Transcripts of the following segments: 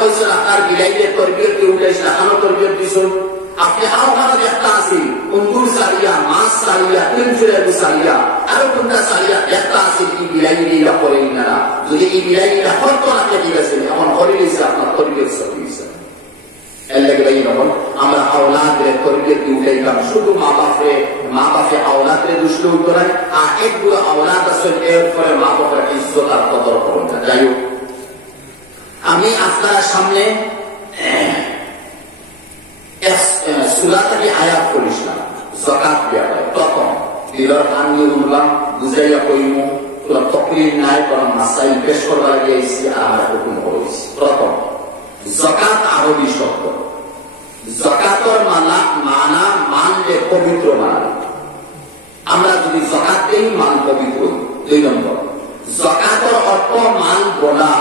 কইছেন আপনার বিলাইয়ের তরবিয়ত কে উঠাইছে এখনো তরবিয়ত দিছেন আপনি আওখানা একটা আছে অঙ্গুর সারিয়া মাছ সারিয়া তিনজুরের সারিয়া আরো কোনটা সারিয়া একটা আছে কি বিলাইয়ের করে না যদি এই বিলাইয়ের হত রাখতে দিয়েছেন এখন করে দিয়েছে আপনার তরবিয়ত সহিছে এর লাগে ভাই নবল আমরা আওলাদের তরবিয়ত উঠাইলাম শুধু মা বাপে আওলাদের দুষ্ট করে আর একগুলো আওলাদ আছে এর পরে মা বাপের ইজ্জত আর কদর করুন যাই হোক আমি আপনার সামনে সূরা থেকে আয়াত পড়িলাম যাকাত ব্যাপারে প্রথম দিলর কান নিয়ে উঠলাম বুঝাইয়া কইমু তোরা তকরির নাই কারণ মাসাইল পেশ করবার আগে এসে আমরা হুকুম করেছি প্রথম যাকাত আরবি শব্দ যাকাতের মানা মানলে পবিত্র মানা আমরা যদি যাকাত দেই মান পবিত্র দুই নম্বর যাকাতের অর্থ মান বলা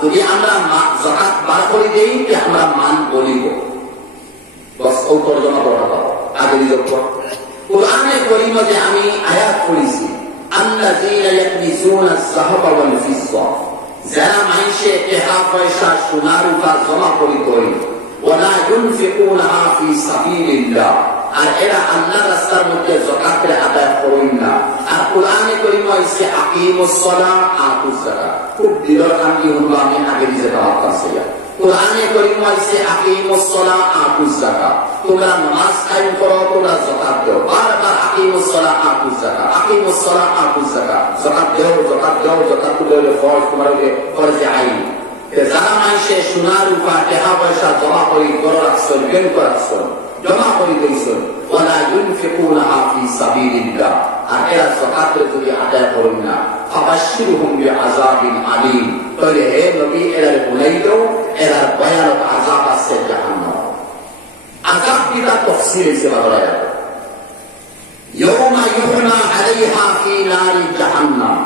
যদি আমরা যাকাত বার করে দেই যে আমরা মান বলিব বস ও তর্জমা করা দাও আগে লিখব কোরআনে কারীমে যে আমি আয়াত পড়েছি আল্লাযীনা ইয়াকনিজুনা আয-যাহাবা ওয়াল ফিদ্দা যারা মানুষে টাকা পয়সা সোনা রূপা জমা করে দেয় ওয়ালা ইউনফিকুনাহা ফি সাবিলিল্লাহ আর এরা আল্লাহর রাস্তার মধ্যে যাকাত আদায় করেন না আর কোরআনে কারীমে আছে আকিমুস সালাহ আতুজ যাকাত খুব দিলর কান দিয়ে হলো আমি আগে দিতে পারতাছি কোরআনে কারীমে আছে আকিমুস সালাহ আতুজ যাকাত তোমরা নামাজ কায়েম করো তোমরা যাকাত দাও বারবার আকিমুস সালাহ আতুজ যাকাত আকিমুস সালাহ আতুজ যাকাত যাকাত দাও যাকাত দিলে ফরজ তোমাকে ফরজে আইন যারা মানুষে সোনা রূপা টাকা পয়সা জমা করে ঘর রাখছেন ব্যাংক রাখছেন জমা করে দিয়েছেন ওয়ালা ইউনফিকুনাহা ফি সাবিলিল্লাহ আর এরা যাকাত যদি আদায় করেন না ফাবাশশিরহুম বিআযাবিন আলীম তাহলে হে নবী এরা বলেই দাও এরা ভয়ানক আযাব আছে জাহান্নাম আযাব কিটা তাফসীর হিসেবে বলা যায় ইয়াউমা ইউহমা আলাইহা ফি নারি জাহান্নাম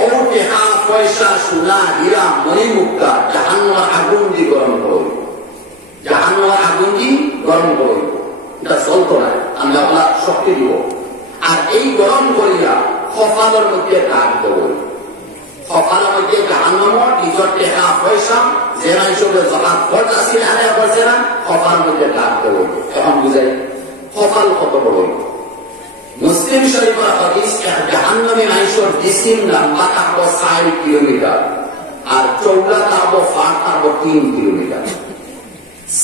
ও টাকা পয়সা সোনা হীরা মণিমুক্তা জাহান্নামের আগুন দিয়ে গরম করবে জাহান্নামের আগুন দিয়ে গরম করবে এটা চলতো না আমরা আল্লাহ শক্তি দিব আর এই গরম করিয়া কপালের মধ্যে দাগ দেব কপালের মধ্যে জাহান্নামের নিজের টাকা পয়সা যে মানুষের যাকাত ফরজ আছে আদায় করছে না কপালের মধ্যে দাগ দেব এখন বুঝাই কপাল কত বড় মুসলিম শরীফের হাদিস জাহান্নামে মানুষের জিসিম লম্বা থাকবো 60 কিলোমিটার আর চৌড়া থাকবো ফাঁক থাকবো 3 কিলোমিটার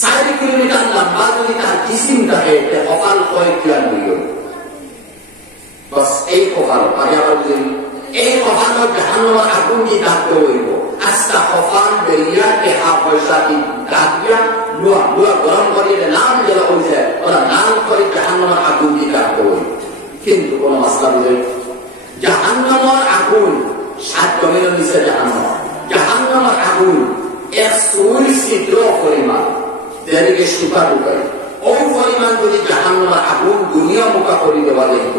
60 কিলোমিটার লম্বা যদি তার জিসিম থাকে কপাল কয়েক কিলোমিটার বস এই কপাল আগে আবার বুঝেন এই কপাল জাহান্নামের আগুন দিয়ে থাকতে হইব আজকা কপাল বেরিয়া টাকা পয়সা দিয়ে ডাকিয়া লুয়া গরম করিয়ে নাম জেলা হয়েছে ওরা নাম করে জাহান্নামের আগুন দিয়ে থাকতে হইব কিন্তু কোন মাসলা বুঝে জাহান্নামের আগুন 7 গমের নিচে জাহান্নামের আগুন 100 ছিদ্র পরিমাণ দেরিকে সুতা ঢুকাই ওই পরিমাণ যদি জাহান্নামের আগুন দুনিয়া মুখা করে দেওয়া যেত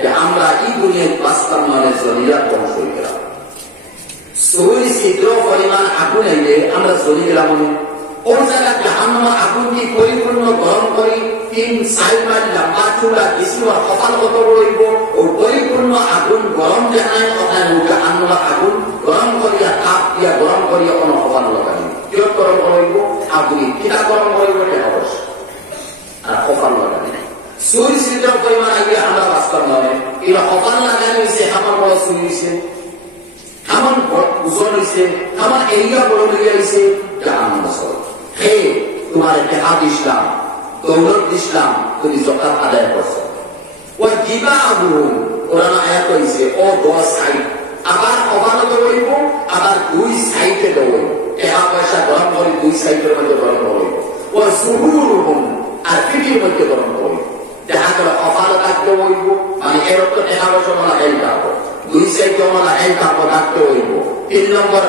যে আমরা এই দুনিয়ায় বাঁচতাম মানে জলিরা ধ্বংস হয়ে গেলাম 100 ছিদ্র পরিমাণ আগুন এলে আমরা জ্বলি গেলাম ওই জায়গায় জাহান্নামের আগুন দিয়ে পরিপূর্ণ গরম করি 3-4 মাইল লম্বা চূড়া বিষ্ণুর কপাল কত রইব ও পরিপূর্ণ আগুন গরম জানায় ওখানে জাহান্নামের আগুন গরম করিয়া তাপ দিয়া গরম করিয়া কোন কপাল লাগাই কিরক গরম করব আগুন কিটা গরম করব এটা অবশ্য আর কপাল লাগাই সুই ছিদ্র পরিমাণ আগে আমরা বাস্তব নয় এরা কপাল লাগাই হয়েছে আমার বড় সুই হয়েছে আমার ওজন হয়েছে আমার এরিয়া বড় হয়ে গেছে জাহান্নাম হে তোমার ইতিহাদ ইসলাম দৌলত ইসলাম তুমি যাকাত আদায় করছো ওই জিবা আগুন কোরআন আয়াত হইছে ও 10 সাইড আবার অবানত হইব আবার 2 সাইডে দেব টাকা পয়সা গরম করে 2 সাইডের মধ্যে গরম হইব ও সুহুরুহুম আর পিঠির মধ্যে গরম হইব যাহা করে অবানত থাকতে হইব মানে এর তো টাকা পয়সা মানে হেলকা 2 সাইডে মানে হেলকা থাকতে হইব 3 নম্বর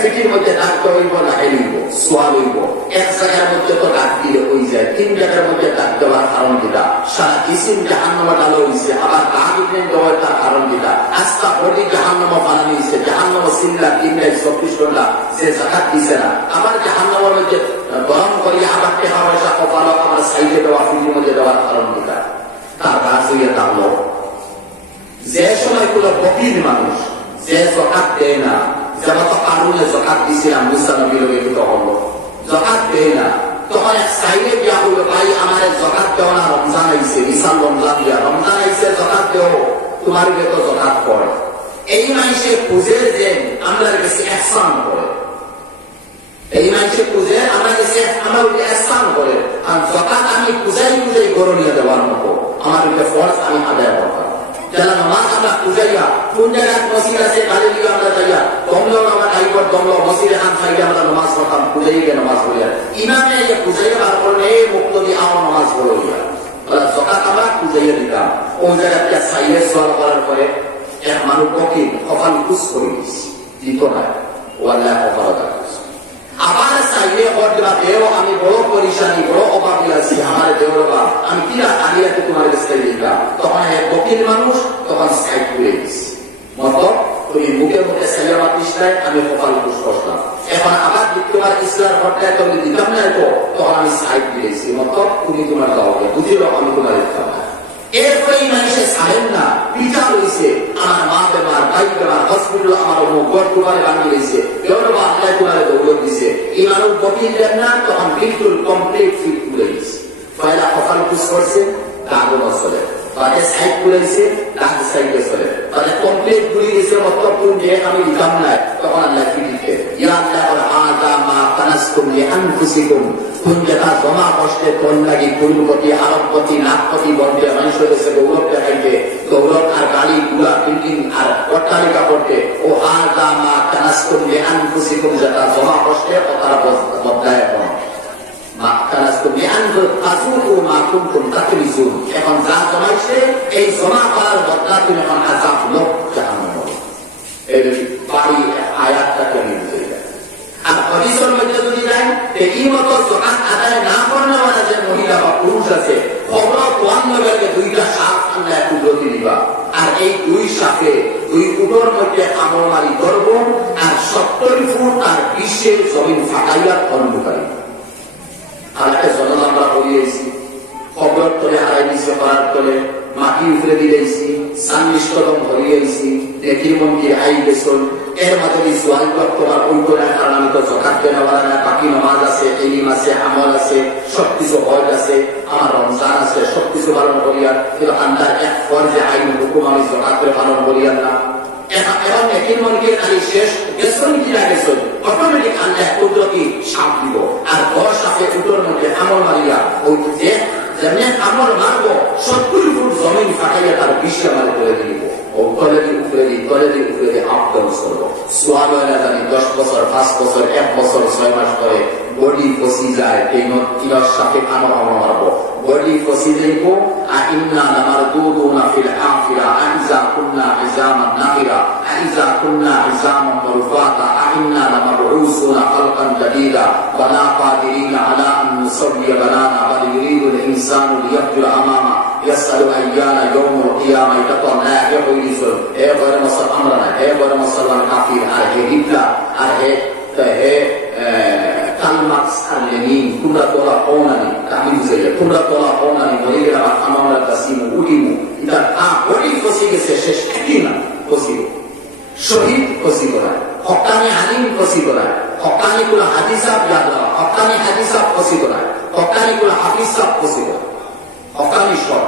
পিঠির মধ্যে থাকতে হইব না হেলিব সোয়াল হইব এক জায়গার মধ্যে তো ডাক দিয়ে হয়ে যায় 3 জায়গার মধ্যে ডাক দেওয়ার কারণ যেটা সারা জিসিম জাহান্নামে ডালো হয়েছে আবার ডাক দিলেন দেওয়ার তার কারণ যেটা আস্তা বডি জাহান্নামে বানানো হয়েছে জাহান্নামে সিল্লা 24 ঘন্টা যে যাকাত দিছে না আবার জাহান্নামের মধ্যে গরম করিয়া আবার টাকা পয়সা কপাল আবার সাইডে দেওয়া ফিল্মের মধ্যে দেওয়ার কারণ যেটা তার কাজ হইয়া থাকলো যে সময় কোনো ফকির মানুষ যে যাকাত দেয় না যেমন তো কারণে যাকাত দিছিলাম মুসা নবীর হলো দেয় না, তখন এক সাইডে গিয়া বলবে ভাই আমার জকাত দেও না, রমজান আইছে, বিশাল রমজান দিয়া, রমজান আইছে জকাত দেও, তোমার তো জকাত পড়ে। এই মানুষের পুজে যে আমরা কাছে এহসান করে, এই মানুষের পুজে আমরা কাছে আমার এহসান করে। আর জকাত আমি পূজাই গরু নিয়ে দেওয়ার মতো আমার ফরজ আমি আদায় করতাম। যারা নামাজ আমরা পূজাইয়া কোন জায়গায় মসজিদ আছে গালি দিয়ে আমরা যাইয়া দমলেও আমার টাইপর দমল মসজিদে হাত খাইয়া আমরা নামাজ পড়তাম, পূজাই গিয়ে নামাজ পড়িয়া ইমামে পূজাইয়া বার করলে এই মুক্ত দিয়ে আমার নামাজ পড়িয়া জকাত আমরা পূজাইয়া দিতাম। ওই জায়গাতে সাইলে সোয়াল করার পরে এক মানুষ পক্ষে কপাল খুশ করে দিচ্ছি দিত না, ও আল্লাহ কপাল আবার চাইলে দেওয়া দেও আমি বড় পরিশানি বড় অভাব আছি আমার দেওয়া আমি কিনা আলিয়াতে তোমার কাছে দিতাম, তখন এক বকিল মানুষ তখন সাইড করে দিচ্ছি মতো তুমি মুখে মুখে ছেলে মাতিস নাই, আমি কপাল খুশ করতাম। এখন আবার দ্বিতীয়বার ইসলাম ঘটনায় তুমি দিতাম না তো তখন আমি সাইড দিয়েছি মতো তুমি তোমার দাও বুঝিল আমি তোমার দিতাম না। এরপরে মানুষের ছাড়েন না, পিঠা রয়েছে আমার মা বেমার ভাই বেমার হসপিটাল আমার গড় তোমারে বানিয়ে রয়েছে আল্লাহ তোমারে দৌড় দিছে, এই মানুষ বকিল দেন না তখন বিলকুল কমপ্লিট ফিট তুলে দিচ্ছে। পয়লা কপাল খুশ করছে আগুন চলে, তাদের সাইড খুলেছে তাদের সাইডে চলে, তাদের কমপ্লিট ঘুরে গেছে মতো কোন যে আমি দিতাম না তখন আল্লাহ ফিরিতে ইয়া আল্লাহ আযা মা তানাসকুম লিআনফুসিকুম, কোন যেটা জমা কষ্টে কোন লাগি কুলপতি আরবপতি লাখপতি বন্ধে মানুষের কাছে গৌরব দেখাইতে গৌরব আর গাড়ি গুলা বিল্ডিং আর অট্টালিকা করতে ও আযা মা তানাসকুম লিআনফুসিকুম যেটা জমা কষ্টে তারা বদলায় কোন এখন যা জমাইছে এই জমা করার বদলা তুমি এখন আযাব লোক জাহান্নাম এই বাড়ি আয়াতটাকে নিয়ে যায়। আর হাদিসের মধ্যে যদি যাই এই মতো জকাত আদায় না করার যে মহিলা বা পুরুষ আছে খবর কোয়ান্নবেগে দুইটা সাপ আল্লাহ একটু গতি দিবা, আর এই দুই সাপে দুই উটোর মধ্যে আমল মারি করব আর 70 ফুট আর 20 জমিন ফাটাইয়া অন্ধকারী আরেকটা জনল আমরা করিয়েছি, খবর তলে হারাই দিচ্ছে করার তলে মাটি উপরে দিয়েছি, সান্নিশ কদম ধরিয়েছি, দেখির মন দিয়ে আই গেছল। এর মাঝে সোয়াল তোমার ওই করে কারণ আমি তো জকাত দেওয়া না, বাকি নামাজ আছে, এলিম আছে, আমল আছে, সবকিছু হজ আছে, আমার রমজান আছে, সবকিছু পালন করিয়ার কিন্তু আল্লাহর এক ফরজে আইন হুকুম আমি জকাত পালন করিয়ার না। এখন একই মনকে খালি শেষ গেছন কিনা গেছন অটোমেটিক আল্লাহ কুদরতি সাপ দিব, আর 10 সাপে উটোর মধ্যে আমল মারিয়া ওই যে যেমনি আমল মারবো 70 ফুট জমিন ফাটাইয়া তার 20 মারে করে দিব ও তলে উপরে দিয়ে আপডাউন করবো। সোয়াল হয় না জানি 10 বছর 5 বছর 1 বছর 6 মাস করে বডি ফসি যায়, এই কিনার সাথে আমল মারবো বডি ফসি যাইব। আইন্না লামারদুদুনা ফিল আখিরা আইজা কুন্না ইজামান নাহিরা আইজা কুন্না ইজামান মারফাতা আইন্না লামাবউসুনা খালকান জাদীদা ওয়ালা কাদিরিনা আলা আন নুসাওয়িয়া বানানা বাল ইউরিদুল ইনসানু লিয়াফজুর আমামা ইয়াসআলু আইয়ানা ইয়াউমুল কিয়ামা। এটা তো না হে হইছিল হে বড় মসল আমরা না হে বড় মুসলমান কাফির আর হে হিটলার আর হে কালমার্কস আর লেনিন তোমরা তোলা পৌনানি আমি বুঝে তোমরা তোলা পৌনানি মরে গেলাম আমরা কাসিমু উঠিমু এটা বডি ফসি গেছে শেষ একই না ফসি শহীদ ফসি করা হকানি আলিম ফসি করা হকানি গুলো হাদিস সাহেব ইয়াদ রাখা হকানি হাদিস সাহেব ফসি করা হকানি গুলো হাফিজ সাহেব ফসি করা হকানি সব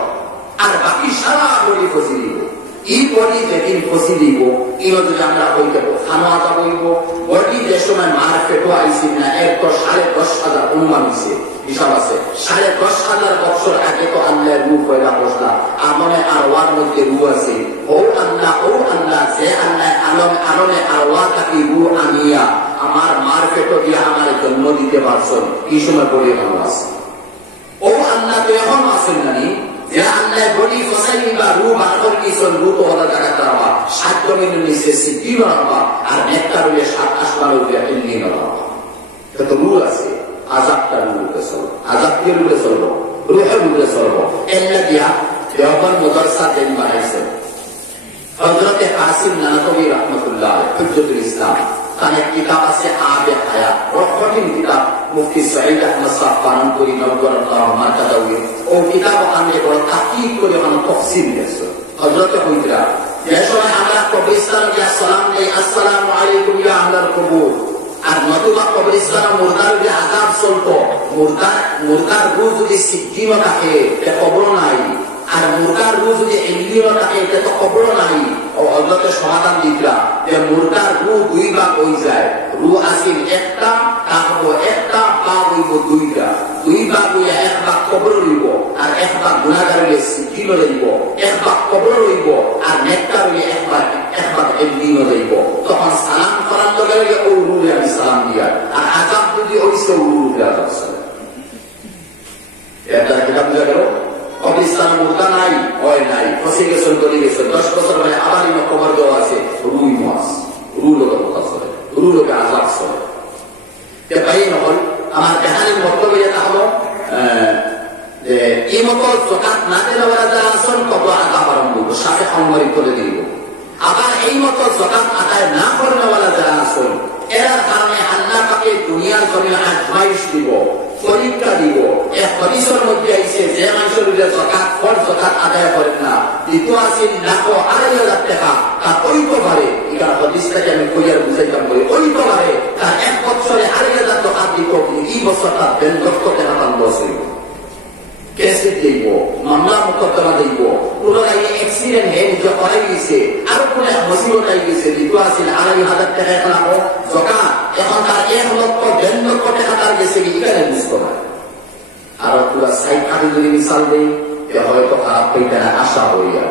আর বাকি সারা বডি ফসি দিব। এই বডি যেদিন ফসি দিব এই যদি আমরা হয়ে যাবো খানোয়াটা বইব বডি যে সময় মার ফেটো আইসি না 10,000 অনুমান হয়েছে হিসাব আছে 10,000 বছর আগে তো আল্লাহ রূপ পয়দা করছে আর মনে আরওয়ার মধ্যে রূপ আছে ও আল্লাহ যে আল্লাহ আলমে আরওয়া তাকে রূপ আনিয়া আমার মার ফেটো দিয়ে আমার জন্ম দিতে পারছেন এই সময় বডি ভালো আছে। ও আল্লাহ তো এখন আছেন নানি যে আল্লাহ বডি ফসাইনি বা রূপ আদর কিসন রূপ হওয়ার জায়গাটা আমার 7 জমিনের নিচে সিদ্ধি নড়াবা আর একটা রইলে 7 আসমানের উপরে এমনি নড়াবা। এটা তো রূপ আছে আজাবটা রূপে চলবো আজাবকে রূপে চলবো রূপের রূপে চলবো এমনি দিয়া দেওয়ার মদরসা দেন বানাইছেন হযরতে কাসিম নানতবী রাহমাতুল্লাহ হুজ্জতুল ইসলাম তার এক কিতাব আছে আবে হায়াত বড় কঠিন কিতাব মুফতি সঈদ আহমদ সাহেব পানপুরি নববরল্লাহ মারকাদাউই ও কিতাব আমি বড় তাকিদ করে মানে তফসিল দিয়েছে হযরতে হুজরা যে সময় আমরা কবরস্থানে গিয়ে সালাম দেই আসসালামু আলাইকুম ইয়া আহলাল কবর আর নতুবা কবরস্থানে মুরদার যে আযাব চলতো মুরগার রু যদি সিদ্ধিও থাকে এটা কবর নাই, আর মুরগার রু যদি এমনিও থাকে এটা তো কবর নাই। অল্পতে সমাধান দিতরা যে মুরগার রু দুই ভাগ হয়ে যায়, রু আসিল একটা, তা হবো একটা, পা হইব দুইটা, দুই ভাগ হইয়া এক ভাগ কবর রইব, আর এক ভাগ গুণাগার হইলে সিদ্ধিও রইব, এক ভাগ কবর রইব, আর নেকটার হইলে এক ভাগ এমনিও রইব। তখন সালাম করার লগে লগে ও রুলে আমি সালাম দিয়া, আর আজাব যদি ওইসে ও রুলে আজাব সালাম। এটা কিতাব বুঝা গেল। কবরিস্তান মুরগা নাই, হয় নাই, ফসে গেছেন, গলি গেছেন, 10 বছর পরে আবার ইমা কবর দেওয়া আছে, রুই মাছ, রু লোকের কথা চলে, রু লোকে আজাব চলে। ভাই নহল আমার কাহানির মতলব এটা হলো যে এই মতো জকাত না দিলে ওরা যারা আসল কত আজাব আরম্ভ হইব, সাথে সংবারিত করে দিব। আবার এই মতো জকাত আদায় না করলে ওরা যারা আসল এর কারণে আল্লাহ পাকে দুনিয়ার জমিনে আজমাইশ দিব, পরীক্ষা দিব। এক হাদিসের মধ্যে আইছে যে মানুষের যাকাত ফরজ যাকাত আদায় করেন না, দ্বিতীয় আছে লাখ 2,500 টাকা তার ওইতে পারে। এটা হাদিসটাকে আমি কইয়ার বুঝাইতাম বলে ওইতে পারে তার 1 বছরে 2,500 টাকা দিত, এই বছর তার 1 লক্ষ টাকা তার লস হইব। কেসে দিব, মামলা মোকদ্দমা দিব, কোন অ্যাক্সিডেন্ট হয়ে নিজে করাই গেছে, আরো কোন মুসিবত আই গেছে, দ্বিতীয় আছে 2,500 টাকা এখন যাকাত, এখন তার 1 লক্ষ 1.5 লক্ষ টাকা তার গেছে, এখানে বুঝতে পারে। আর পুরা সাইড কাটি যদি মিশাল দেয় হয়তো খারাপ হইতে আশা হইয়া।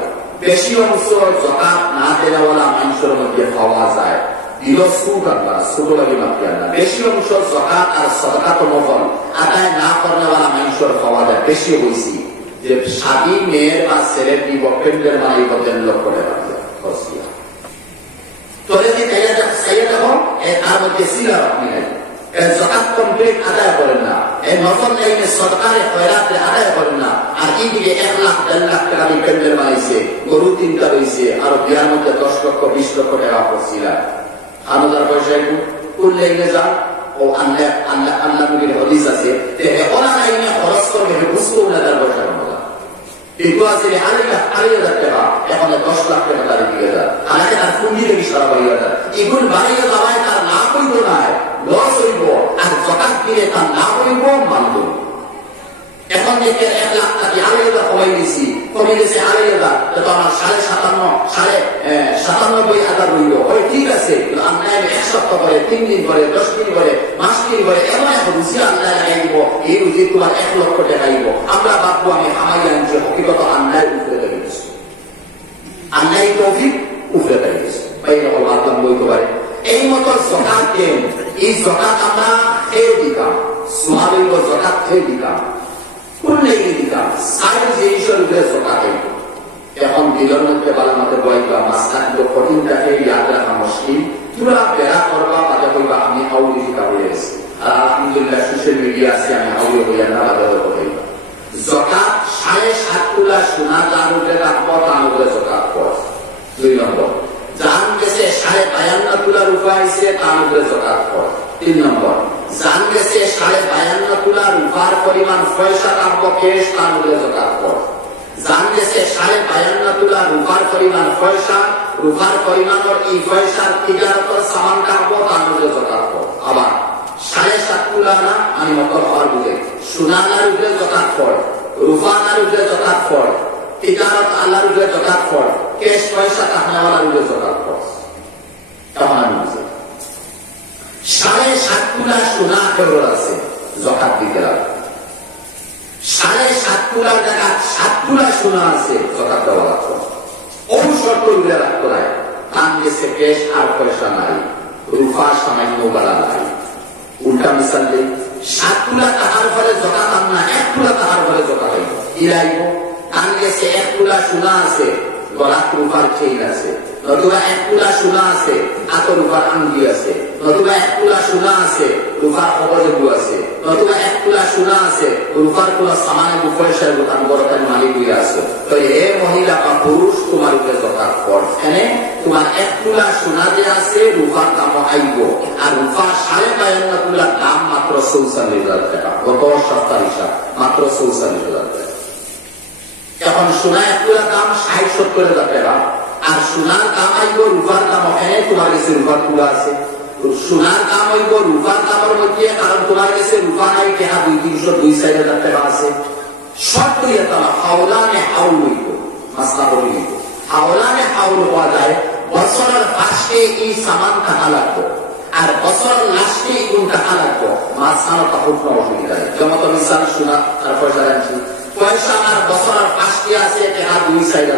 বেশি অংশ যাকাত না দেওয়ালা মানুষের মধ্যে পাওয়া যায়, দিল সুখ আল্লাহ, ছোট লাগে মাতি আল্লাহ। বেশি অংশ যাকাত আর সাদাকাত নফল আদায় না করেওয়ালা মানুষের পাওয়া যায়। বেশি হয়েছি যে স্বাধীন মেয়ের বা ছেলের দিব পেন্ডের মালিক 1.5 লক্ষ টাকা তোরে যে চাইয়া দেখো তার মধ্যে ছিল আপনি যাকাত কমপ্লিট আদায় করেন না, এই নফল লাইনে সরকারে খয়রাতে আদায় করেন না, আর এইদিকে 1 লাখ 1.5 লাখ টাকা দিয়ে প্যান্ডেল বানাইছে, গরু 3টা রয়েছে, আর বিয়ার মধ্যে 10 লক্ষ 20 লক্ষ টাকা পড়ছিল। আনাদার পয়সা কোন লাইনে যা ও আল্লাহ নবীর হাদিস আছে যে ওরা লাইনে খরচ করবে বুঝবো না তার পয়সা কমলা। কিন্তু আছে 2,500 টাকা, এখন 10 লাখ টাকা তার দিকে যায়, আলাকে তার পুঁজি থেকে সারা বাড়িয়ে যায়। এগুলো বাড়িয়ে যাওয়ায় তার না হইব না, লস হইব, আর যাকাত দিলে তার না হইব মানব। এখন দেখে 1 লাখ টাকা 2,500 কমাই দিছি, কমে গেছে 2,500, তো আমার 97,500 হইল। ওই ঠিক আছে, আমরা 1 সপ্তাহ পরে, 3 দিন পরে, 10 দিন পরে, মাস দিন পরে, এমন এক রুচি আল্লাহ লাগাইব, এই রুচি তোমার 1 লক্ষ টাকা আইব। আমরা ভাববো আমি খামাই আনছি, হকিকত আল্লাহ উপরে লাগিয়েছি, আল্লাহ তৌফিক উপরে লাগিয়েছে। ভাই এরকম আল্লাহ বলতে পারে। এই মতো যাকাত দেন, এই যাকাত আমরা খেয়ে দিতাম, সোহাবিব যাকাত খেয়ে দিতাম, কোন লেগে দিতাম সাইড যে ঈশ্বরের যাকাত হইত। এখন দিলের মধ্যে বালা মতে বইবা মাসলা কিন্তু কঠিনটাকে ইয়াদ রাখা মুশকিল। পুরা বেড়া করবা বাজা কইবা আমি আউলি শিখা হয়ে গেছি, আর আলহামদুলিল্লাহ সোশ্যাল মিডিয়া আছে, আমি আউলি হইয়া না বাজা হইবা। যাকাত 7.5 তোলা সোনা যার উপরে রাখবো তার উপরে যাকাত খরচ। 2 নম্বর, জান গেছে 52.5 তোলার রূপা হয়েছে তার উপরে যাকাত খরচ। 3 নম্বর, জান গেছে 52.5 তোলা রূপার পরিমাণ পয়সা রাখবো কেশ তার উপরে যাকাত খরচ। জান গেছে 52.5 তোলা রূপার পরিমাণ পয়সা, রূপার পরিমাণের এই পয়সার তিজারতের সামান রাখবো তার উপরে যাকাত খরচ। আবার 7.5 তোলা না, আমি মতলব আর বুঝে সোনার উপরে যাকাত খরচ, রূপার উপরে যাকাত খরচ, তিজারত আল্লাহর উপরে যাকাত খরচ, কেশ পয়সা কাহনাওয়ালার উপরে যাকাত খরচ। তখন আমি বুঝি 7.5 তোলা সোনা খরচ আছে যাকাত দিতে লাগে, 7.5 তোলার জায়গায় 7 তোলা সোনা আছে যাকাত দেওয়া লাগতো। ওই শর্ত উল্লেখ রাখতে হয়, কান গেছে কেশ আর পয়সা নাই, রূপা সামান্য বেলা নাই। উল্টা মিশাল দেই 7 তোলা তাহার ফলে যাকাত আনা, 1 তোলা তাহার ফলে যাকাত হইব। ইরাইব কান গেছে 1 তোলা সোনা আছে, গলাত রূপার চেইন আছে, নতুবা 1 তোলা সোনা আছে, হাতের রূপার আঙ্গি আছে, নতুবা 1 তোলা সোনা আছে, রূপার অবজেবু আছে, নতুবা 1 তোলা সোনা আছে, রূপার কোন সামান্য পয়সার দোকান বড়টার মালিক হয়ে আছে। তো এ মহিলা বা পুরুষ তোমার উপরে যাকাত খরচ। এনে তোমার 1 তোলা সোনা যে আছে রূপার দাম আইব, আর রূপার 52.5 তোলার দাম মাত্র 44,000 টাকা, গত সপ্তাহ হিসাব মাত্র 44,000 টাকা। এখন সোনা 1 তোলার দাম 60-70,000 টাকা, আর সোনার দাম আইব রূপার দাম, ওখানে তোমার কাছে রূপার তুলা আছে, সোনার দাম হইব রূপার দামের মধ্যে, কারণ তোমার কাছে রূপা নাই টাকা 200-300 202 সাইডে টাকা আছে শর্ত দিয়ে তারা হাওলানে হাউল হইব মাসলা হইব হাওলানে হাউল হওয়া যায় বছরের ফার্স্টে এই সামান টাকা লাগবে আর বছরের লাস্টে কোন টাকা লাগবে মাঝখানে তখন কোনো অসুবিধা নেই যেমন তো মিসাল শোনা আর পয়সা রাখছি পয়সা আর বছরের ফার্স্টে আছে টাকা 2 সাইডে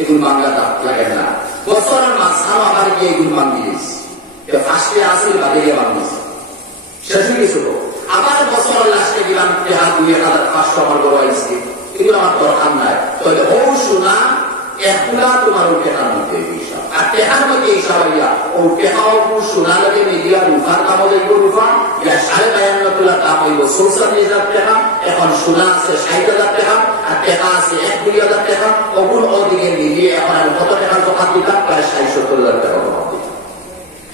এগুলো বাংলা দাম লাগে না বছরের মাঝখানে আবার গিয়ে এগুলো বাঙ্গি দিয়েছি ফার্স্টে আসি বাদে গিয়ে বাঙ্গিয়েছি শেষ হয়ে গেছিল আবার বছরের লাস্টে গেলাম টাকা 2,500 আমার বড় আইসি এগুলো আমার দরকার নাই তাহলে ও শোনা একগুলা তোমার ও টাকার মধ্যে হিসাব আর টাকার মধ্যে হিসাব হইয়া ও টাকা শোনা লাগে মিডিয়া রুফার কাম হইব রুফা ইয়া 52 তোলা দাম হইব 47,000 টাকা এখন শোনা আছে 60,000 টাকা আর টাকা আছে 1,000 টাকা ওগুলো ওদিকে মিলিয়ে এখন আমি কত টাকা জকাত দিতাম প্রায় 60-70,000 টাকা জকাত দিতাম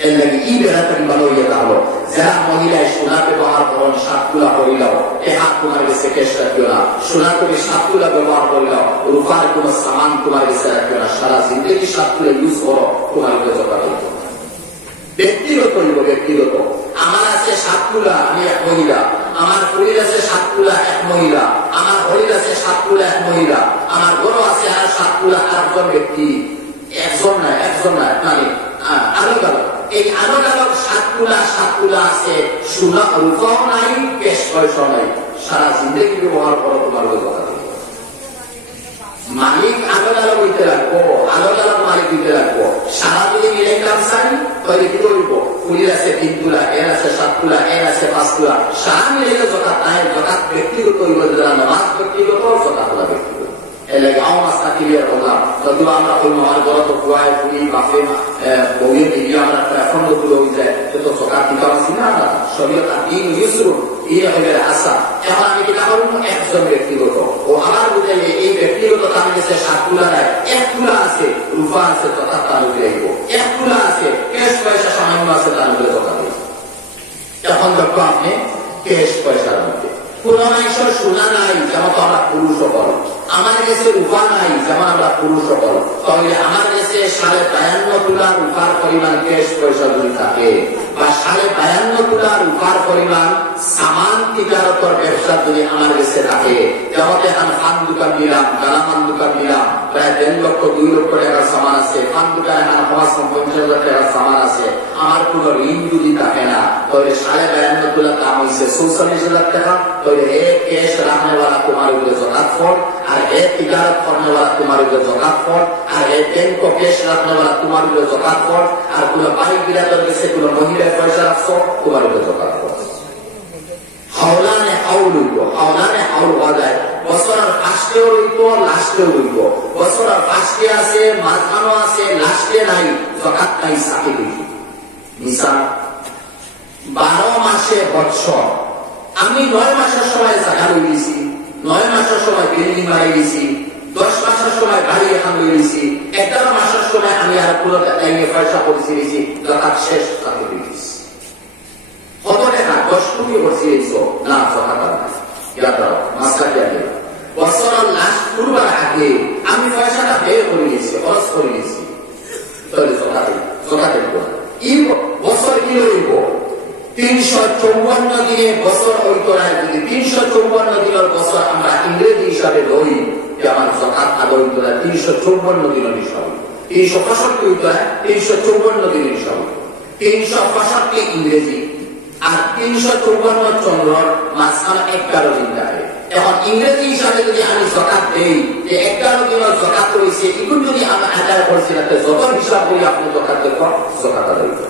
এর লাগে ই বেড়াতে ভালো হইয়া তাহলো যারা মহিলায় সোনা ব্যবহার করেন 7 তুলা করিলাও টাকা তোমার কাছে ক্যাশ রাখিও না সোনা করে 7 তুলা ব্যবহার করিলাও রূপার কোন সামান তোমার কাছে রাখিও না সারা জিন্দগি 7 তুলা ইউজ করো তোমার কাছে জকাত হইব ব্যক্তিগত হইব ব্যক্তিগত আমার আছে 7 তুলা আমি এক মহিলা আমার শরীর আছে 7 তুলা এক মহিলা আমার শরীর আছে 7 তুলা এক মহিলা আমার ঘর আছে আর 7 তুলা আরেকজন ব্যক্তি একজন না মানে আলাদা এই আলাদা 7 তুলা আছে সোনা রূপাও নাই ক্যাশ পয়সা নাই সারা জিন্দগি ব্যবহার করো তোমার কাছে জকাত হইব মালিক আলাদা হইতে রাখবো আলাদা মালিক দিতে রাখবো সারা যদি মিলে কাজ চাই তাহলে কি করব ফুলির আছে 3 তুলা এর আছে 7 তুলা এর আছে 5 তুলা সারা মিলে জকাত নাই জকাত ব্যক্তিগত হইব যারা নামাজ ব্যক্তিগত জকাত হলো ব্যক্তিগত এর লাগে আমার সাথে ক্লিয়ার হলাম যদিও আমরা ওই মহার বড় তো কুয়ায় ফুলি বাফে বউয়ের দিকে আমরা এখন গুলো হয়ে যায় তো জকাত দিতে পারছি না শরীয়ত দিন ইউসরুন এই হলে আসা এখন আমি কিনা করব একজন ব্যক্তিগত ও আমার বুঝাইলে এই ব্যক্তিগত তার কাছে 7 তুলা নাই 1 তুলা আছে রূপা আছে জকাত তার উপরে আইব 1 তুলা আছে ক্যাশ পয়সা সামান্য আছে তার উপরে জকাত হইব এখন দেখো আপনি ক্যাশ পয়সার মধ্যে কোন মানুষের সোনা নাই যেমন তো আমরা পুরুষ সকল আমার কাছে রূপা নাই যেমন আমরা পুরুষ সকল তাহলে আমার কাছে 52.5 তুলা রূপার পরিমাণ ক্যাশ পয়সা যদি থাকে বা 52.5 তুলা রূপার পরিমাণ সামান তিজারতর ব্যবসা যদি আমার কাছে থাকে যেমন এখন ফান দোকান দিলাম গালামান দোকান দিলাম প্রায় 1.5 লক্ষ 2 লক্ষ টাকার সামান আছে ফান দোকানে এখন 50,000 টাকার সামান আছে আমার কোন ঋণ যদি থাকে না তাহলে 52.5 তুলা দাম হয়েছে 47,000 টাকা তাহলে এক ক্যাশ রাখনেওয়ালা তোমার উপরে জকাত ফর আর এক তিজারত করনেওয়ালা তোমার উপরে জকাত ফর আর এক ব্যাংক ক্যাশ রাখনেওয়ালা তোমার উপরে জকাত ফর আর কোন বাইক বিলাতের কাছে কোন মহিলার পয়সা রাখছো তোমার উপরে জকাত ফর হাওলানে হাউল হইব হাওলানে হাউল হওয়া যায় বছরের ফার্স্টেও হইব লাস্টেও হইব বছরের ফার্স্টে আছে মাঝখানো আছে লাস্টে নাই জকাত নাই সাথে হইব মিসাল 12 মাসে বৎসর আমি 9 মাসের সময় জায়গা লই দিছি 9 মাসের সময় বিল্ডিং বাড়াই দিছি 10 মাসের সময় গাড়ি এখন লই দিছি 11 মাসের সময় আমি আর পুরো টাইমে পয়সা পড়ছি দিছি জকাত শেষ সাথে দিছি কত টাকা 10 কোটি পড়ছি দিছো না জকাত না ইয়াদ রাখো মাসকা দিয়ে বছরের লাস্ট পুরবার আগে আমি পয়সাটা ব্যয় করে দিয়েছি খরচ করে দিয়েছি তাহলে জকাত দেব এই বছর কি হইব 354 দিনে বছর হইতো না যদি 354 দিনের বছর আমরা ইংরেজি হিসাবে লই যে আমার জকাত আদায় হইতো না 354 দিনের হিসাবে 365 হইতো না 354 দিনের হিসাবে 365 ইংরেজি আর 354 চন্দ্রর মাঝখানে 11 দিন থাকে এখন ইংরেজি হিসাবে যদি আমি জকাত দেই যে 11 দিনের জকাত রয়েছে এগুলো যদি আমরা আদায় করছি না যত হিসাব করি আপনি জকাত দেখো জকাত আদায় হইতো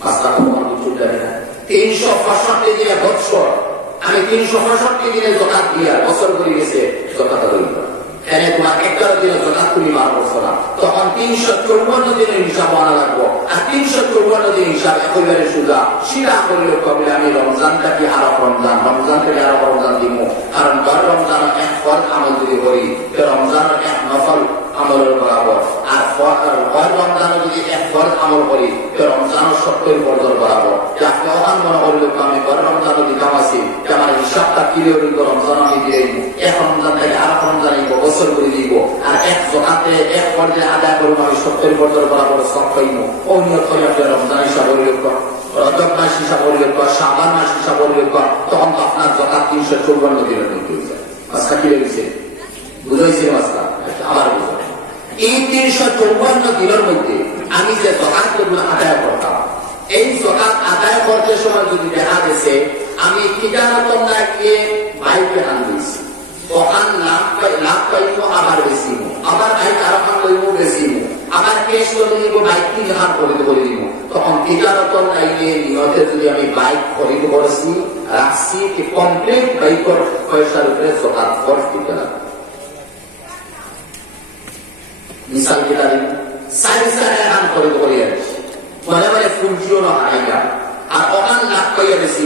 মাসটা তোমার কিছু জানে না 365 দিনে বছর আমি 365 দিনে জকাত দিয়া বছর করে গেছে জকাত আদায় হইতো এখানে তোমার 11 দিনে জকাত তুমি মার করছো না তখন 354 দিনের হিসাব আনা লাগবো আর 354 দিন হিসাব একেবারে সোজা সিরা করলে কবে আমি রমজানটাকে আরো রমজানটাকে আরো রমজান দিব কারণ রমজান এক ফল আমল যদি করি রমজানের এক নফল আমলের বরাবর আর রমজান যদি এক ফল আমল করি রমজানের 70 ফরজ বরাবর আপনি ওখান মনে করলে আমি রমজান দিতাম আছি আমার হিসাবটা ক্লিয়ার হইব রমজান আমি দিয়ে এক রমজান থেকে আরো রমজান বছর করে দিব আর এক জকাতে এক পর্যায়ে আদায় করবো আমি 70 ফরজ বরাবর সব পাইব ও নিয়ত করে আপনি রমজান হিসাব রজব মাস হিসাব করলে শাবান মাস হিসাব করলে তখন তো আপনার জাকাত 354 দিনের মধ্যে হয়ে যায়। মাসটা কি লেগেছে? বুঝাইছে মাসটা? আবার বুঝা, এই 354 দিনের মধ্যে আমি যে জাকাত গুলো আদায় করতাম, এই জাকাত আদায় করতে সময় যদি দেখা গেছে আমি তিজারতন না গিয়ে বাইকে আন দিয়েছি, তখন লাভ পাইব, আবার বেশি আবার বাইক আরো খান লইব বেশি, আবার কেস করে নিব, বাইক 3 খান খরিদ করে দিব, তখন তিজারতন আইলে নিয়তে যদি আমি বাইক খরিদ করেছি রাখছি কি কমপ্লিট বাইকের পয়সার উপরে জাকাত খরচ দিতে লাগে। মিসাল কেটা দিন 4 খান খরিদ করে আসছি, বলে বলে ফুলছিও না হাইগা, আর ওখান লাভ পাইয়া বেশি,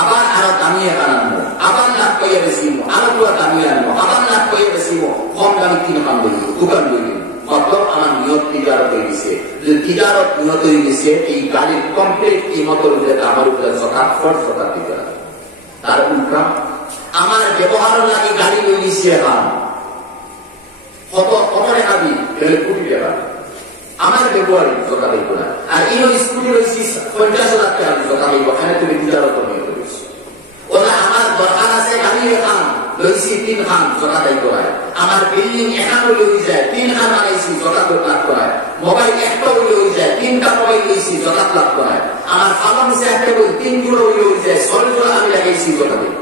আবার আরো দামিয়ে আনবো, আবার লাভ পাইয়া বেশি, আরো পুরো দামিয়ে আনবো, আবার লাভ পাইয়া বেশি, কম দামি 3 খান বইব, দোকান বইব। মতলব আমার নিয়ত তিজারত হয়ে গেছে, যদি তিজারত নিয়ত হয়ে গেছে এই গাড়ির কমপ্লিট কিমতের উপরে আমার উপরে জাকাত ফরজ জাকাত দিতে হবে। তার উল্টা আমার ব্যবহার লাগে গাড়ি লই নিছি, এখন কত টাকা দিই? 1 কোটি টাকা আমার ব্যবহারে জাকাত দিব না। আর এই স্কুটি লইছি 50,000 টাকা জাকাত দিব, এখানে তুমি তিজারত নিয়ত করেছো। ওরা আমার দরকার আছে গাড়ি এখন লইছি 3 খান জাকাত দিব না, আমার বিল্ডিং এখানে লই যায় 3 খান আনাইছি জাকাত লাভ করায়, মোবাইল একটা লই যায় 3টা মোবাইল লইছি জাকাত লাভ করায়, আমার ফার্মাসি একটা বই 3 জোড়া লই যায় 6 জোড়া আমি লাগাইছি জাকাত দিব।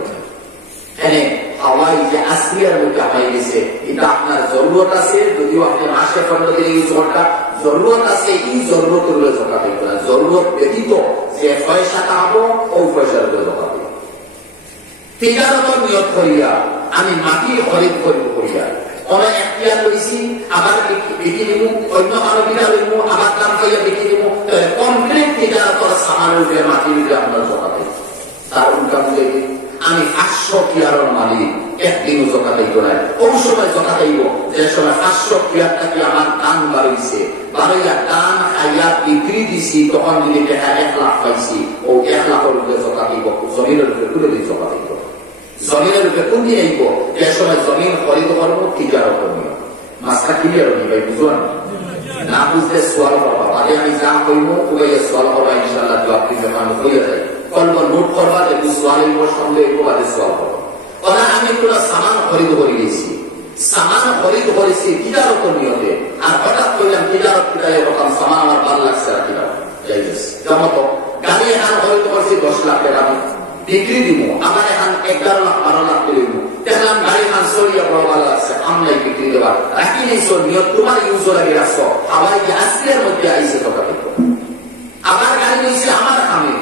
এনে হাওয়াই যে আসলিয়ার মধ্যে হয়ে গেছে, এটা আপনার জরুরত আছে, যদিও আপনি মাসে 15 দিন ইউজ করটা জরুরত আছে, এই জরুরতের উপরে জাকাত দিব না। জরুরত ব্যতীত যে পয়সা খাবো ওই পয়সার উপরে জাকাত দিব। তিজারত নিয়ত করিয়া আমি মাটি খরিদ করিয়া অনেক এখতিয়ার লইছি, আবার বিক্রি দিব, অন্য আরো বিঘা লইব, আবার দাম পাইয়া বিক্রি দিব, কমপ্লিট তিজারতর সামানের উপরে মাটির উপরে আপনার জাকাত দিব। তার উল্টা বুঝে আমি 500 কিয়ারের মালিক, একদিনও জাকাত দিব না। ওই সময় জাকাত দিব যে সময় 500 কিয়ার থাকি আমার দান বাড়িয়েছে, বাড়াইয়া দান খাইয়া বিক্রি দিছি, তখন যদি টাকা 1 লাখ পাইছি, ও 1 লাখের উপরে জাকাত দিব, জমিনের উপরে পুরো দিন জাকাত দিব। জমিনের উপরে কোন দিন আইব? যে সময় জমিন খরিদ করবো তিজারত করবো। মাছটা ক্লিয়ার হই ভাই, বুঝুন না? বুঝলে সোয়াল করবা, আগে আমি যা কইব ওই সোয়াল করবা, ইনশাআল্লাহ জবাব দিতে মানুষ হইয়া যায়। কল্প নোট করবা, দেখবো সোয়াল এর সঙ্গে বাদে সোয়াল করবো। ওরা আমি পুরো সামান খরিদ করে দিয়েছি, সামান খরিদ করেছি তিজারত নিয়তে, আর হঠাৎ করলাম তিজারত কিতালে এরকম সামান আমার ভালো লাগছে না, তিজারত যাই যেমন তো গাড়ি এখন খরিদ করছি 10 লাখ টাকা বিক্রি দিব, আবার এখন 11 লাখ 12 লাখ করে দিব, দেখলাম গাড়ি খান সরিয়া বড় ভালো আছে, আমলাই বিক্রি দেওয়ার রাখি নেই, নিয়ত তোমার ইউজ লাগে রাখছো, আবার এই আসলের মধ্যে আইসে টাকা দিব, আবার গাড়ি নিয়েছে আমার খামে,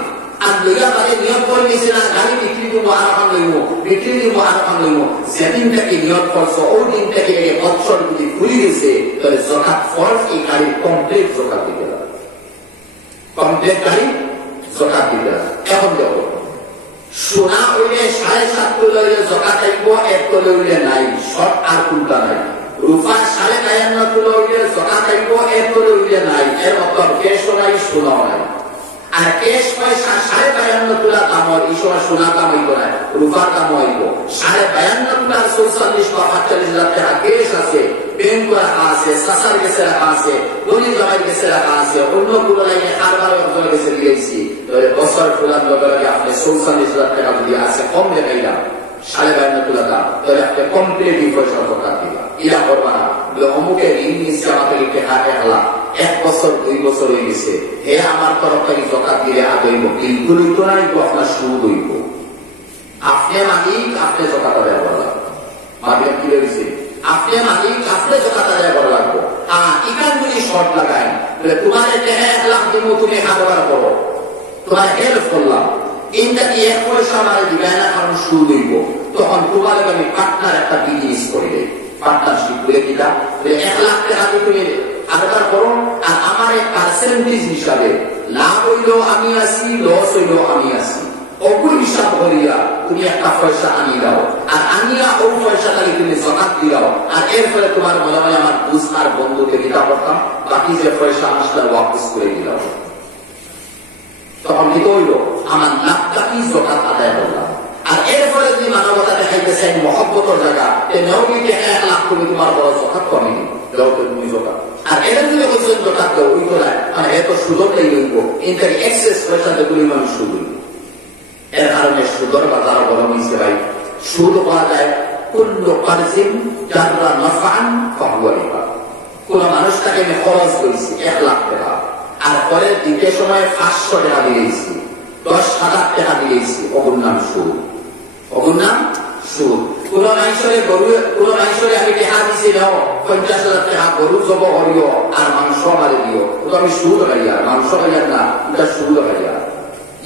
আর লইয়া বাড়ি নিয়ত করে নিয়েছে না গাড়ি বিক্রি দিব আরো খান লইব, বিক্রি দিব আরো খান লইব, যেদিন থেকে নিয়ত করছো ওই দিন থেকে বছর যদি ঘুরে গেছে, তাহলে জাকাত ফরজ, এই গাড়ির কমপ্লিট জাকাত দিতে হবে, কমপ্লিট গাড়ি জাকাত দিতে হবে। এখন দেখো সোনা হইলে 7.5 তোলা হইলে জাকাত আইব, 1 তোলা হইলে নাই, শর্ট আর উল্টা নাই। রূপা 52.5 তোলা হইলে জাকাত আইব, 1 তোলা হইলে নাই, এর মতলব কেশও নাই সোনাও নাই। আর কেশ পয়সা 52.5 তোলা দাম হয়, এই সময় সোনা দাম হইব না, রূপার দাম হইব 52.5 তোলার 44 লাখ টাকা কেশ আছে, ব্যাংক রাখা আছে, সাসার গেছে রাখা আছে, দলিল জমাই গেছে রাখা আছে, অন্য গুলো লাইনে কারবার অঞ্চলে গেছে দিয়েছি, বছর তোলার লগে লগে আপনি 44 লাখ টাকা যদি আছে কম দেখাইলাম 52.5 তোলা দাম, তাহলে আপনি কমপ্লিট পয়সা দরকার দিবা, ইয়া করবা না অমুকে ঋণ নিচ্ছে আমাদের টাকা 1 লাখ, 1 বছর 2 বছর হয়ে গেছে, হে আমার তরফ থেকে জাকাত দিলে আদইব, বিলকুল হইতো না, কিন্তু আপনার সুদ হইব, আপনি মালিক আপনি জাকাত আদায় করা লাগবে, ভাবেন কি হয়েছে, আপনি মালিক আপনি জাকাত আদায় করা লাগবে। এখান যদি শর্ট লাগায়, তোমার টাকা 1 লাখ দিব, তুমি খাবার করো, তোমার হেল্প করলাম, এইটা কি 1 পয়সা আমার দিবে না, কারণ সুদ হইব, তখন তোমার আমি পার্টনার একটা বিজনেস করে দেয়, পার্টনারশিপ করে দিলাম, 1 লাখ টাকা তুমি আদায় করো, আর আমার পার্সেন্টেজ হিসাবে লাভ হইল আমি আসি, লস হইল আমি আসি, অকুল হিসাব করিয়া তুমি একটা পয়সা আনি দাও, আর আনিয়া ওই পয়সাটাকে তুমি জাকাত দিলাও, আর এর ফলে তোমার মনে হয় আমার বুঝ আর বন্ধুকে দিতে পারতাম, বাকি যে পয়সা আসলে ওয়াপস করে দিলাম, তখন কি হইল আমার লাভটা কি জাকাত আদায় করলাম। আর এর ফলে যদি মানবতা দেখাইতে চাই মহব্বতের জায়গা নেওয়াকে 1 লাখ তুমি তোমার বড় জকাত কমে দাও তো তুমি জকাত আর এটা যদি বলছেন জকাত দাও ওই তোলায় মানে এত সুদরটাই লইব ইনকার এক্সেস পয়সা যেগুলি মানুষ সুদ এর কারণে সুদর বাজার বড় হয়েছে ভাই সুদ পাওয়া যায় কুল্লু কারজিন জাররা নাফআন ফাহুয়া রিবা কোন মানুষটাকে আমি খরচ করেছি 1 লাখ টাকা আর পরে দ্বিতীয় সময় 500 টাকা দিয়েছি 10,000 টাকা দিয়েছি ওগুর নাম সুদ ওগুর নাম সুদ কোন মানুষের আমি টাকা দিছি নাও 50,000 টাকা গরু জব করিও আর মাংস মারে দিও তো আমি সুদ খাইয়া মাংস খাইয়া না এটা সুদ খাইয়া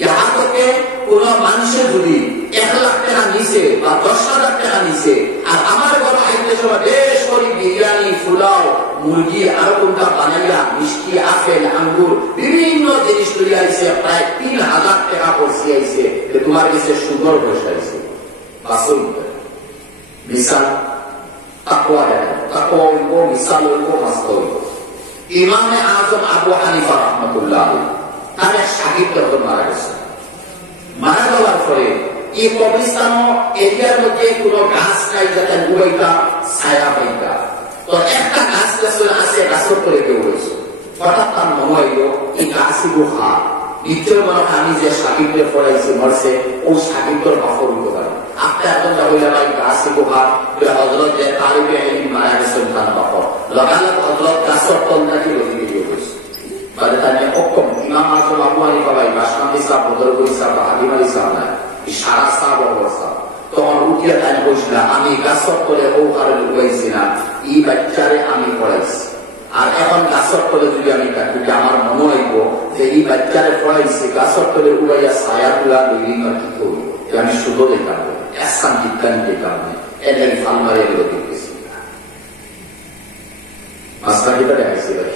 ইহা থেকে কোন মানুষের যদি 1 লাখ টাকা নিছে বা 10,000 টাকা নিছে আর আমার ঘরে আইতে সময় বেশ করে বিরিয়ানি ফুলাও মুরগি আরো কোনটা বানাইয়া মিষ্টি আপেল আঙ্গুর বিভিন্ন জিনিস তৈরি আইছে প্রায় 3,000 টাকা পড়ছি আইছে তোমার কাছে সুন্দর পয়সা আইছে আসল মিসাল তাকওয়া হইব মিসাল হইব মাস্ত হইব ইমামে আজম আবু হানিফা রাহমাতুল্লাহ তার এক শাগির্দ মারা গেছে মারা যাওয়ার পরে এই কবরস্থান এরিয়ার মধ্যে কোন গাছ নাই যাতে উড়াইতা ছায়া পাইতা তো একটা গাছ আছে গাছের করে কেউ হয়েছে হঠাৎ তার মনে হইল এই গাছই গুহা নিশ্চয় মনে আমি যে সাকিবদের পড়াইছি মরছে ও সাকিবদের বাফর হইতে পারে আপনি এখন হইলে ভাই গাছই গুহা হজরত যে তারিখে মারা গেছেন তার বাফর লগালগ হজরত গাছের তলটাকে রোদি দিয়ে হয়েছে বাদে তার অক্ষম ইমাম আজম আবু হানিফা ভাই বাসকান্দি সাহেব বদরপুরি সাহেব হালিম আলী সাহেব নাই সারা সাহেব অবস্থা তখন উঠিয়া তাই বসলা আমি গাছর করে ও হারে লুকাইছি না এই বাচ্চারে আমি পড়াইছি আর এখন গাছর তলে যদি আমি থাকি আমার মনে হইব যে এই বাচ্চারে পড়াইছি গাছর তলে উড়াইয়া ছায়া তুলা লইলি না কি করি আমি শুধু দেখাব একসান বিজ্ঞান দেখাব এর লাগে ফাল মারে এগুলো দেখতেছি মাস্টারিটা দেখাইছি ভাই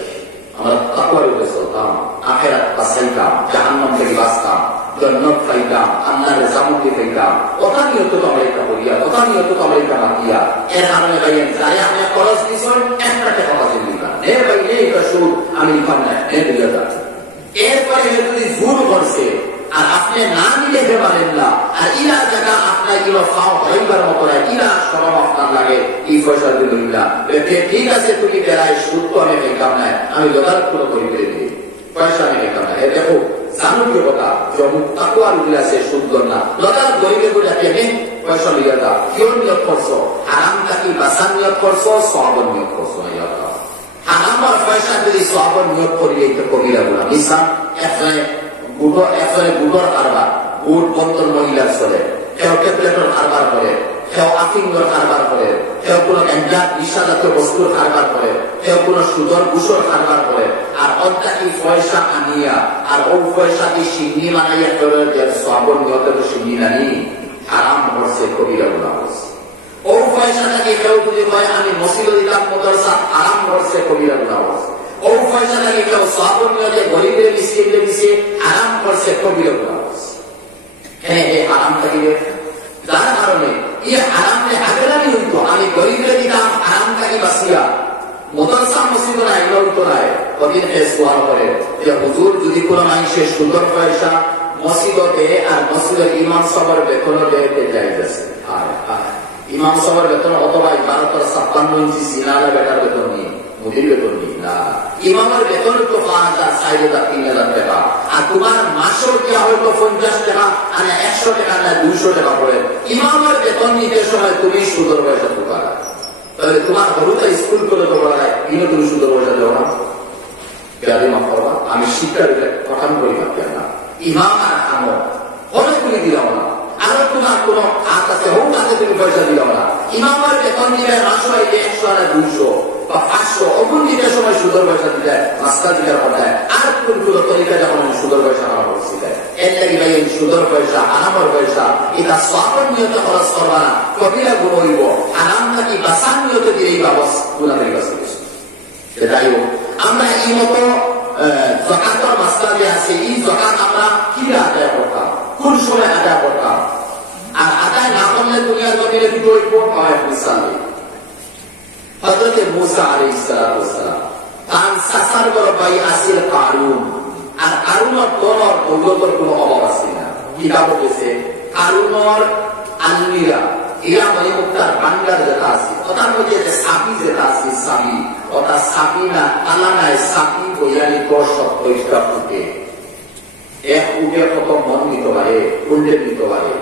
আমরা তাকওয়ার উপরে চলতাম আখিরাত বাঁচাইতাম জাহান্নাম থেকে বাঁচতাম জান্নাত পাইতাম আল্লাহর জামুকে পাইতাম কথা নিয়ত তো আমরা এটা করিয়া কথা নিয়ত তো আমরা এটা মাতিয়া এর কারণে ভাইয়েন যারা আপনি খরচ দিয়েছেন একটা টাকা বাঁচে দিবেন নে ভাই এটা সুদ আমি লিখাম না নে দিয়ে যান এরপরে যদি ভুল করছে আর আপনি না নিলে পারেন না আর ইরা জায়গা আপনার এগুলো ফাও হইবার মতো না ইরা সরম আপনার লাগে এই পয়সা দিল না ঠিক আছে তুমি বেড়ায় সুদ তো আমি লিখাম না আমি লোকাল কোনো করি করে দিই পয়সা আমি লিখাম না দেখো জানুকে কথা যেমন তাকওয়ার উল্লাসে সুন্দর না লতার গরিবে গুলা কেনে পয়সা লিয়া দা কেউ নিয়োগ করছো হারাম থাকি বাসান নিয়োগ করছো সবন নিয়োগ করছো হারাম আর পয়সা যদি সবন নিয়োগ করি এই তো কবিরা গুলা মিশা একজনে বুড়োর কারবার বুট বন্তর মহিলার চলে কেউ ট্যাবলেটের কারবার করে কেউ আফিংর কারবার করে কেউ কোন নিশা জাতীয় বস্তুর কারবার করে কেউ কোন সুদর ঘুষর কারবার করে আর অন্তাকি পয়সা আনিয়া আর ও পয়সা কি সিন্নি বানাইয়া করে সবন নিহত সিন্নি নানি হারাম করছে কবিরা গুণা করছে ও পয়সাটাকে কেউ যদি হয় আমি মসিল দিলাম মদরসা হারাম করছে কবিরা গুণা করছে ও পয়সাটাকে কেউ সবন নিহতে গরিবের মিসকিনদের দিছে হারাম করছে কবিরা গুণা করছে হ্যাঁ এই হারাম থাকিবে যার কারণে এই হারামে আগেরানি হইতো আমি গরিবের দিলাম হারাম থাকি বাসিয়া মদরসা মসজিদ না এগুলো হইতো না কদিন সোয়াল করে যে হুজুর যদি কোনো মানুষের সুন্দর পয়সা মসজিদতে আর মসজিদের ইমাম সাহেবের বেতন দিতে যাইতেছে ইমাম সাহেবের বেতন অথবা 12-53 ইঞ্চি সিনারা বেটার বেতন নিয়ে মুদির বেতন নিয়ে না ইমামের বেতন তো 5,000 4,000 3,000 টাকা আর তোমার মাসও দেওয়া হয়তো 50 টাকা আর 100 টাকা না 200 টাকা পড়ে ইমামের বেতন নিতে সময় তুমি সুন্দর পয়সা ঢোকা তাহলে তোমার হরুতা স্কুল করে দেওয়া যায় কিন্তু তুমি সুন্দর পয়সা দেওয়া না বেড়াদি মাফ করবা আমি শিক্ষার গঠন করি না ইমাম আর খামো অনেকগুলি দিলাম না আরো তোমার কোন হাত আছে হোক হাতে তুমি পয়সা দিলাম না ইমামের বেতন দিলে মাসও 100 আর 200 বা 500 অগুন দিতে সময় সুন্দর পয়সা দিতে মাস্টার দিতে পাঠায় আর কোন কোন তরিকা যখন সুন্দর পয়সা আমার করছি এর লাগে ভাই সুন্দর পয়সা আরামের পয়সা এটা সবন নিয়ত খরচ করবা না কবিরা গুণ হইব আরাম নাকি বাসান নিয়ত দিয়েই বাবস গুণাদের কাছে সেটাই হোক আমরা এই মতো জাকাতের মাসলা যে আছে এই জাকাত আমরা কি আদায় করতাম কোন সময় আদায় করতাম আর আদায় না করলে দুনিয়ার জমিনে কি হইব হয় মিসাল হযরত মুসা আলাইহিস সালাম তার সাসার বড় ভাই আসিল কারুন আর কারুনের দলর দৌলতের কোনো অভাব আছে না কিতাব বলছে কারুনের আলমিরা হীরা মণিমুক্তার ভান্ডার যেটা আছে ওটার মধ্যে যে সাবি যেটা আছে সাবি ওটা সাবি না তালা নাই সাবি বইয়ালি দর্শক পরিষ্কার ফুটে এক উঠে কত মন নিতে পারে উল্টে নিতে পারে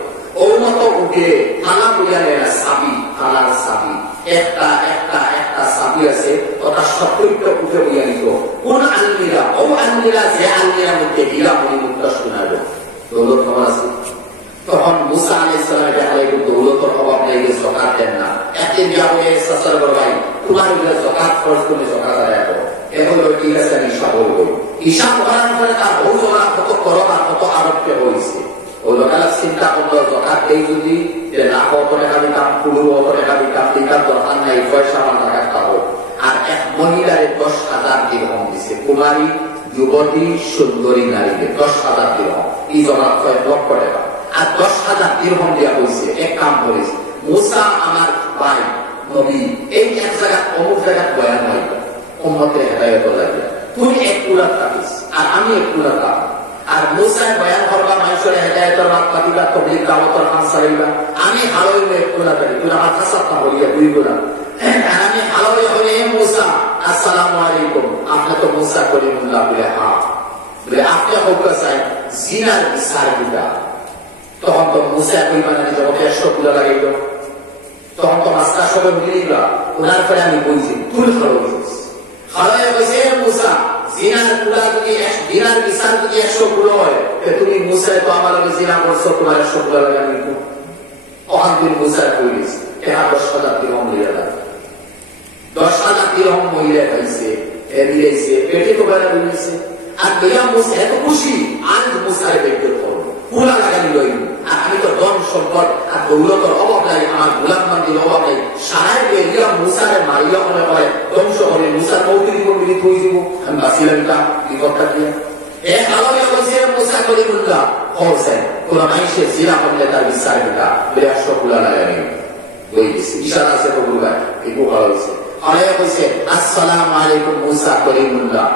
ও মতো উঠে থানা বইয়ালে সাবি থানার সাবি একটা একটা একটা সাবি আছে ওটা সত্যটা উঠে বইয়া নিত কোন আলমিরা ও আলমিরা যে আলমিরার মধ্যে হীরা মণিমুক্তা শোনালো দৌলত খবর আছে তখন মুসা আলাইহিস সালাম দেখা গেল দৌলতের অভাব নেই যাকাত দেন না এতে যাবে সাসার ভাই তোমার উপরে যাকাত খরচ করে যাকাত আদায় করো এখন ঠিক আছে হিসাব হইব হিসাব করার পরে তার বহু জনা কত করো আর কত আরোপে হয়েছে ওই লোকেরা চিন্তা করলো যাকাত এই যদি লাখ টাকা দিতাম 15 টাকা দিতাম দিতাম দরকার নাই পয়সা আমার টাকা পাবো আর এক মহিলারে 10,000 দিরহাম দিছে কুমারী যুবতী সুন্দরী নারীকে 10,000 দিরহাম এই জমা 6 লক্ষ টাকা আর 10,000 দিরহাম দেওয়া হয়েছে এক কাম করেছে মুসা আমার ভাই নবী এই এক জায়গা অমুক জায়গা বয়ান হয় উম্মতের হেদায়েত লাগে তুমি এক কুলা থাকিস আর আমি এক কুলা থাক আর মুসা বয়ান করবা মানুষের হেদায়েতের রাত পাতিবা তবলিগ দাওয়াতের কাম চালাইবা আমি হালইলে এক কুলা থাকি তুমি আমার কাছাটা হইয়া দুই গুলা আর আমি হালই হইলে মুসা আসসালামু আলাইকুম আপনি তো মুসা করিমুল্লাহ বলে হ্যাঁ বলে আপনি হোক চাই জিনার বিচার দিবা তখন তো মুসা কইবা না জগতে 100 কুলা লাগাইল তখন তো মাস্টা সবে মিলিবা ওনার পরে আমি বলছি তুই খালায় কইছে মুসা জিনার কুলা যদি জিনার বিচার যদি 100 কুলা হয় তুমি মুসা তো আমার লগে জিনা করছো তোমার 100 কুলা লাগাই দিব তখন তুমি মুসা কইলিস এটা 10,000 দিরহাম লইয়া দাও 10,000 দিরহাম মহিলা হইছে এদিয়েছে পেটে তো বাইরে হইছে আর গয়া মুসা এত খুশি আজ মুসার বেকতে করো পুরা লাগানি লইল আর আমি তো ধন সম্পদ আর দৌলতের অভাব নাই আমার গোলাম বান্দির অভাব নাই সারাই বেরিয়া মুসারে মারিয়া মনে করে ধ্বংস করে মুসার মৌতির উপর মিলিত হয়ে যাব আমি বাঁচিলাম তা বিপদটা দিয়ে এক আলোয় বলছে মুসা কলিমুল্লাহ হোসেন কোন মানুষের জিনা করলে তার বিচার দিতা বলে 100 কুলা লাগানি বই দিছে ইশারা আছে তো গুলা এই বোকা হয়েছে আলাইয়া কইছে আসসালামু আলাইকুম মুসা কলিমুল্লাহ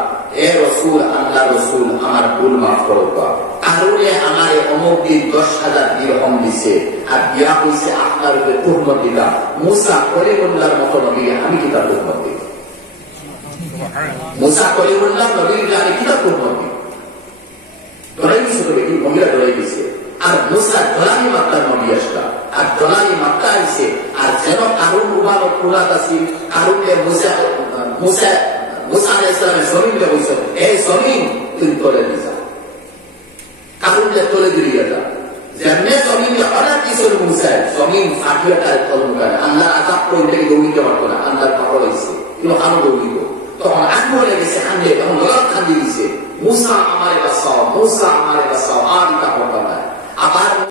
এ রাসূল আল্লাহ রাসূল আমার ভুল maaf করো কারণে আমার অমুক দিন 10,000 দিরহাম দিছে আর দিয়া কইছে আপনার উপরে তুহমত দিলা মুসা কলিমুল্লাহর মত নবী আমি কি তার তুহমত দিই মুসা কলিমুল্লাহ নবীর জানি কি তার তুহমত দিই ধরাই দিছে তো কি মহিলা ধরাই দিছে আর মুসা ধরানি মাত্রার নবী আসলা আর ধরানি মাত্রা আইছে আর যেন কারণ উবাল পুরাত আছে কারণে মুসা আলাইহিস সালামের জমিনকে বলছে এই জমিন তুই তোলে দিছা কারণে তোলে দিয়ে যা যেমনে জমিনে অনেক কিছু মুসা জমিন ফাটিয়াটার কলম করে আল্লাহ আযাব করলে দৌড়িতে পারতো না আল্লাহর পাগল হইছে কিন্তু আনো দৌড়িত তখন আগুন লেগেছে কান্দে তখন গলাত কান্দি দিছে মুসা আমারে বাঁচাও আর তা করতাম না আবার